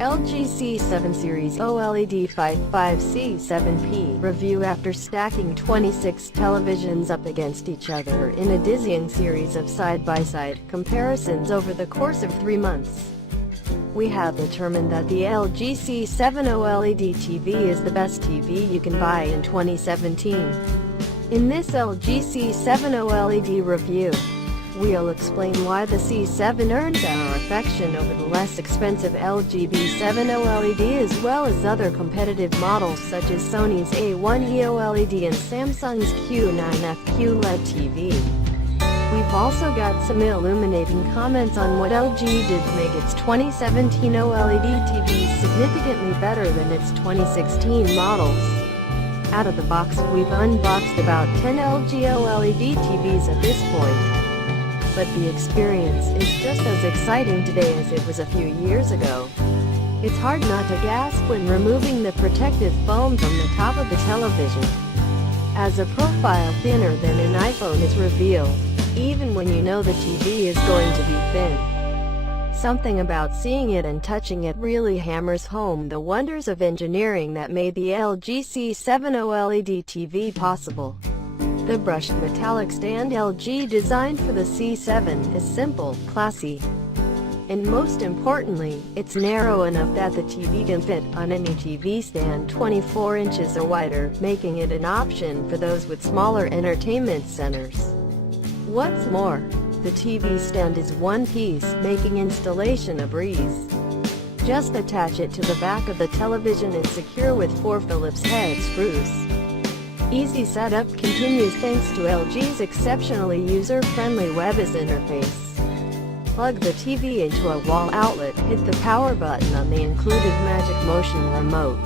LG C7 Series OLED 55C7P review. After stacking 26 televisions up against each other in a dizzying series of side-by-side comparisons over the course of 3 months, we have determined that the LG C7 OLED TV is the best TV you can buy in 2017. In this LG C7 OLED review, we'll explain why the C7 earns our affection over the less expensive LG B7 OLED, as well as other competitive models such as Sony's A1E OLED and Samsung's Q9F QLED TV. We've also got some illuminating comments on what LG did to make its 2017 OLED TV significantly better than its 2016 models. Out of the box, we've unboxed about 10 LG OLED TVs at this point, but the experience is just as exciting today as it was a few years ago. It's hard not to gasp when removing the protective foam from the top of the television, as a profile thinner than an iPhone is revealed, even when you know the TV is going to be thin. Something about seeing it and touching it really hammers home the wonders of engineering that made the LG C7 OLED TV possible. The brushed metallic stand LG designed for the C7 is simple, classy, and most importantly, it's narrow enough that the TV can fit on any TV stand 24 inches or wider, making it an option for those with smaller entertainment centers. What's more, the TV stand is one piece, making installation a breeze. Just attach it to the back of the television and secure with 4 Phillips head screws. Easy setup continues thanks to LG's exceptionally user-friendly WebOS interface. Plug the TV into a wall outlet, hit the power button on the included Magic Motion remote,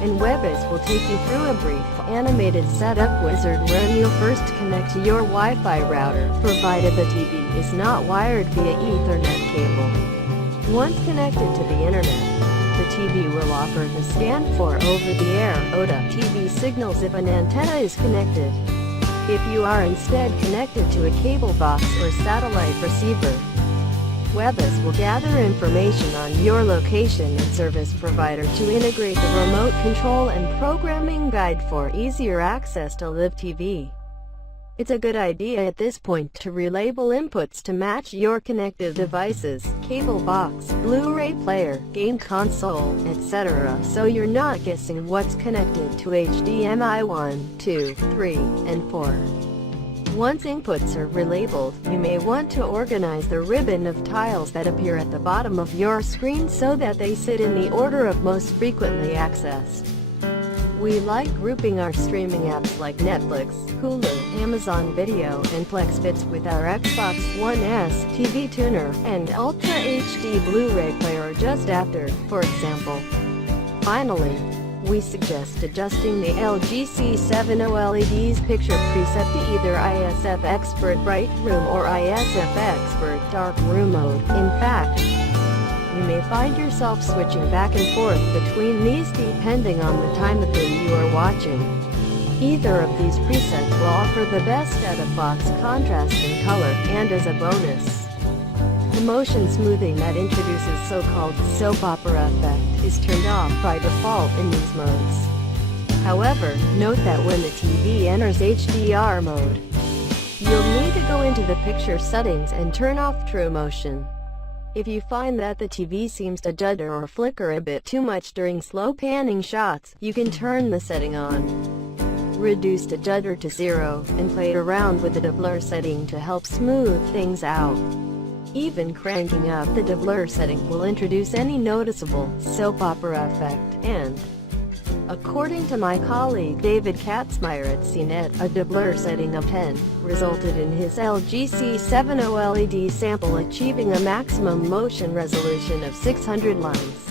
and WebOS will take you through a brief, animated setup wizard where you'll first connect to your Wi-Fi router, provided the TV is not wired via Ethernet cable. Once connected to the internet, the TV will offer the scan for over-the-air OTA TV signals if an antenna is connected. If you are instead connected to a cable box or satellite receiver, WebOS will gather information on your location and service provider to integrate the remote control and programming guide for easier access to live TV. It's a good idea at this point to relabel inputs to match your connected devices, cable box, Blu-ray player, game console, etc., so you're not guessing what's connected to HDMI 1, 2, 3, and 4. Once inputs are relabeled, you may want to organize the ribbon of tiles that appear at the bottom of your screen so that they sit in the order of most frequently accessed. We like grouping our streaming apps like Netflix, Hulu, Amazon Video, and Plexfits with our Xbox One S, TV tuner, and Ultra HD Blu-ray player just after, for example. Finally, we suggest adjusting the LG C7 OLED's picture preset to either ISF Expert Bright Room or ISF Expert Dark Room mode. In fact, you may find yourself switching back and forth between these depending on the time of day you are watching. Either of these presets will offer the best out-of-box contrast and color, and as a bonus, the motion smoothing that introduces so-called soap opera effect is turned off by default in these modes. However, note that when the TV enters HDR mode, you'll need to go into the picture settings and turn off True Motion. If you find that the TV seems to judder or flicker a bit too much during slow panning shots, you can turn the setting on. Reduce the judder to 0, and play around with the deblur setting to help smooth things out. Even cranking up the deblur setting will introduce any noticeable soap opera effect, and, according to my colleague David Katzmeyer at CNET, a deblur setting of 10 resulted in his LG C7 OLED sample achieving a maximum motion resolution of 600 lines.